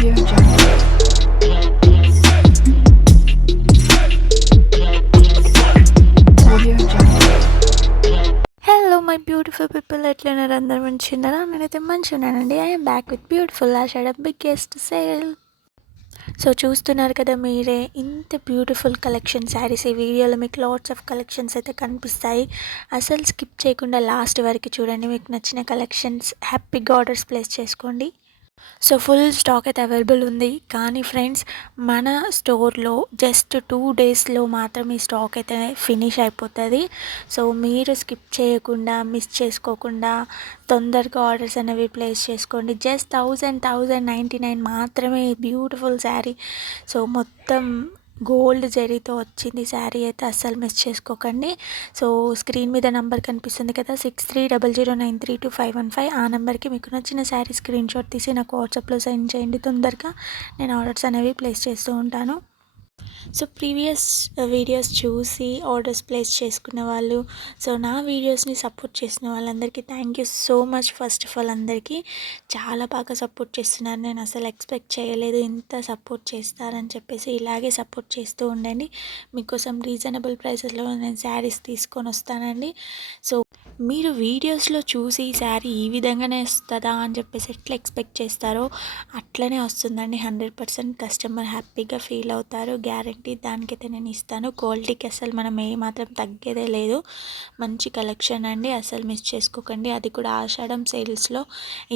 Audio Jungle. Audio Jungle. Hello my beautiful people, ఎట్లున్నారు? అందరు మంచిగా ఉన్నారా? నేనైతే మంచిగా ఉన్నానండి. I'm back with beautiful Ashadha biggest sale. So చూస్తున్నారు కదా మీరే, ఇంత బ్యూటిఫుల్ కలెక్షన్ శారీస్ ఈ వీడియోలో మీకు లాట్స్ ఆఫ్ కలెక్షన్స్ అయితే కనిపిస్తాయి. అసలు స్కిప్ చేయకుండా లాస్ట్ వరకు చూడండి. మీకు నచ్చిన కలెక్షన్స్ హ్యాపీగా ఆర్డర్స్ ప్లేస్ చేసుకోండి. సో ఫుల్ స్టాక్ అయితే అవైలబుల్ ఉంది. కానీ ఫ్రెండ్స్, మన స్టోర్లో జస్ట్ 2 డేస్లో మాత్రం ఈ స్టాక్ అయితే ఫినిష్ అయిపోతుంది. సో మీరు స్కిప్ చేయకుండా, మిస్ చేసుకోకుండా తొందరగా ఆర్డర్స్ అనేవి ప్లేస్ చేసుకోండి. జస్ట్ 1099 మాత్రమే బ్యూటిఫుల్ శారీ. సో మొత్తం గోల్డ్ జరీతో వచ్చింది శారీ అయితే, అస్సలు మిస్ చేసుకోకండి. సో స్క్రీన్ మీద నెంబర్ కనిపిస్తుంది కదా, 6300932515. ఆ నెంబర్కి మీకు నచ్చిన శారీ స్క్రీన్ షాట్ తీసి నాకు వాట్సాప్లో సెండ్ చేయండి. తొందరగా నేను ఆర్డర్స్ అనేవి ప్లేస్ చేస్తూ ఉంటాను. సో ప్రీవియస్ వీడియోస్ చూసి ఆర్డర్స్ ప్లేస్ చేసుకున్న వాళ్ళు, సో నా వీడియోస్ని సపోర్ట్ చేసిన వాళ్ళందరికీ thank you so much. First of all అందరికీ చాలా బాగా సపోర్ట్ చేస్తున్నారు. నేను అసలు ఎక్స్పెక్ట్ చేయలేదు ఇంత సపోర్ట్ చేస్తారని చెప్పేసి. ఇలాగే సపోర్ట్ చేస్తూ ఉండండి. మీకోసం రీజనబుల్ ప్రైసెస్లో నేను శారీస్ తీసుకొని వస్తానండి. సో మీరు వీడియోస్లో చూసి శారీ ఈ విధంగానే వస్తుందా అని చెప్పేసి ఎట్లా ఎక్స్పెక్ట్ చేస్తారో అట్లనే వస్తుందండి. 100% కస్టమర్ హ్యాపీగా ఫీల్ అవుతారు. గ్యారంటీ దానికైతే నేను ఇస్తాను. క్వాలిటీకి అసలు మనం మాత్రం తగ్గేదే లేదు. మంచి కలెక్షన్ అండి, అసలు మిస్ చేసుకోకండి. అది కూడా ఆషాఢం సేల్స్లో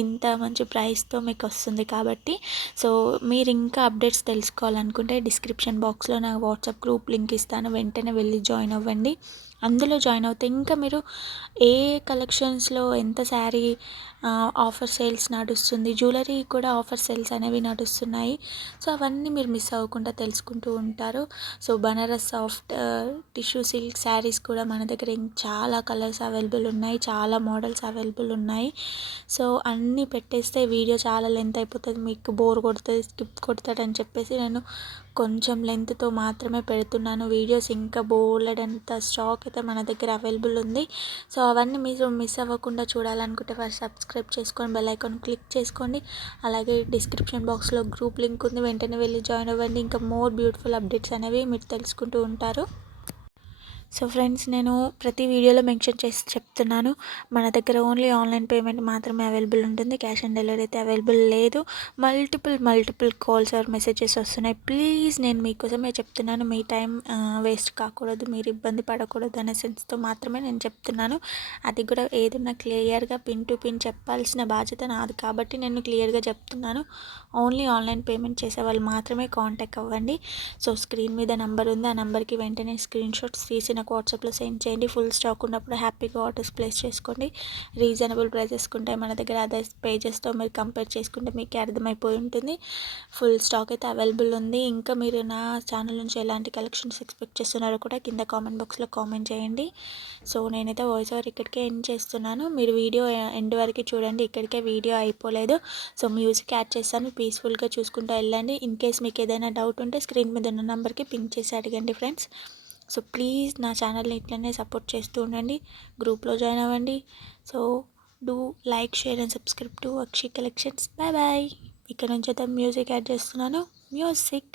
ఇంత మంచి ప్రైస్తో మీకు వస్తుంది కాబట్టి. సో మీరు ఇంకా అప్డేట్స్ తెలుసుకోవాలనుకుంటే డిస్క్రిప్షన్ బాక్స్లో నా వాట్సాప్ గ్రూప్ లింక్ ఇస్తాను, వెంటనే వెళ్ళి జాయిన్ అవ్వండి. అందులో జాయిన్ అవుతే ఇంకా మీరు ఏ కలెక్షన్స్లో ఎంత శారీ ఆఫర్ సేల్స్ నడుస్తుంది, జ్యువెలరీ కూడా ఆఫర్ సేల్స్ అనేవి నడుస్తున్నాయి. సో అవన్నీ మీరు మిస్ అవ్వకుండా తెలుసుకుంటూ ఉంటారు. So Banaras soft tissue silk saris కూడా మన దగ్గర చాలా కలర్స్ అవైలబుల్ ఉన్నాయి, చాలా మోడల్స్ అవైలబుల్ ఉన్నాయి. సో అన్నీ పెట్టేస్తే వీడియో చాలా లెంత్ అయిపోతుంది, మీకు బోర్ కొడుతుంది, స్కిప్ కొడతాడని చెప్పేసి నేను కొంచెం లెంత్తో మాత్రమే పెడుతున్నాను వీడియోస్. ఇంకా బోలెడంత స్టాక్ అయితే మన దగ్గర అవైలబుల్ ఉంది. సో అవన్నీ మీరు మిస్ అవ్వకుండా చూడాలనుకుంటే ఫస్ట్ సబ్స్క్రైబ్ చేసుకొని బెల్ ఐకాన్ క్లిక్ చేసుకోండి. అలాగే డిస్క్రిప్షన్ బాక్స్లో గ్రూప్ లింక్ ఉంది, వెంటనే వెళ్ళి జాయిన్ అవ్వండి. ఇంకా మోర్ బ్యూటిఫుల్ అప్డేట్స్ అనేవి మీరు తెలుసుకుంటూ ఉంటారు. సో ఫ్రెండ్స్, నేను ప్రతి వీడియోలో మెన్షన్ చేసి చెప్తున్నాను, మన దగ్గర ఓన్లీ ఆన్లైన్ పేమెంట్ మాత్రమే అవైలబుల్ ఉంటుంది. క్యాష్ ఆన్ డెలివరీ అయితే అవైలబుల్ లేదు. మల్టిపుల్ కాల్స్ ఆర్ మెసేజెస్ వస్తున్నాయి. ప్లీజ్ నేను మీకోసమే చెప్తున్నాను, మీ టైం వేస్ట్ కాకూడదు, మీరు ఇబ్బంది పడకూడదు అనే సెన్స్తో మాత్రమే నేను చెప్తున్నాను. అది కూడా ఏదన్నా క్లియర్గా పిన్ టు పిన్ చెప్పాల్సిన బాధ్యత నాది కాబట్టి నేను క్లియర్గా చెప్తున్నాను. ఓన్లీ ఆన్లైన్ పేమెంట్ చేసే వాళ్ళు మాత్రమే కాంటాక్ట్ అవ్వండి. సో స్క్రీన్ మీద నెంబర్ ఉంది, ఆ నెంబర్కి వెంటనే స్క్రీన్ షాట్స్ తీసి నాకు వాట్సాప్లో సెండ్ చేయండి. ఫుల్ స్టాక్ ఉన్నప్పుడు హ్యాపీగా ఆర్డర్స్ ప్లేస్ చేసుకోండి. రీజనబుల్ ప్రైసెస్ ఉంటాయి మన దగ్గర. అదర్ పేజెస్తో మీరు కంపేర్ చేసుకుంటే మీకు అర్థమైపోయి ఉంటుంది. ఫుల్ స్టాక్ అయితే అవైలబుల్ ఉంది. ఇంకా మీరు నా ఛానల్ నుంచి ఎలాంటి కలెక్షన్స్ ఎక్స్పెక్ట్ చేస్తున్నారో కూడా కింద కామెంట్ బాక్స్లో కామెంట్ చేయండి. సో నేనైతే వాయిస్ ఓవర్ ఇక్కడికే ఎండ్ చేస్తున్నాను. మీరు వీడియో ఎండ్ వరకు చూడండి, ఇక్కడికే వీడియో అయిపోలేదు. సో మ్యూజిక్ యాడ్ చేస్తాను, పీస్ఫుల్గా చూసుకుంటూ వెళ్ళండి. ఇన్ కేస్ మీకు ఏదైనా డౌట్ ఉంటే స్క్రీన్ మీద ఉన్న నెంబర్కి పింక్ చేసి అడగండి ఫ్రెండ్స్. సో ప్లీజ్ నా ఛానల్ని ఇట్లనే సపోర్ట్ చేస్తూ ఉండండి. గ్రూప్లో జాయిన్ అవ్వండి. So do like, share and subscribe to Akshi Collections. Bye bye. ఇక్కడ నుంచి అయితే మ్యూజిక్ యాడ్ చేస్తున్నాను. మ్యూజిక్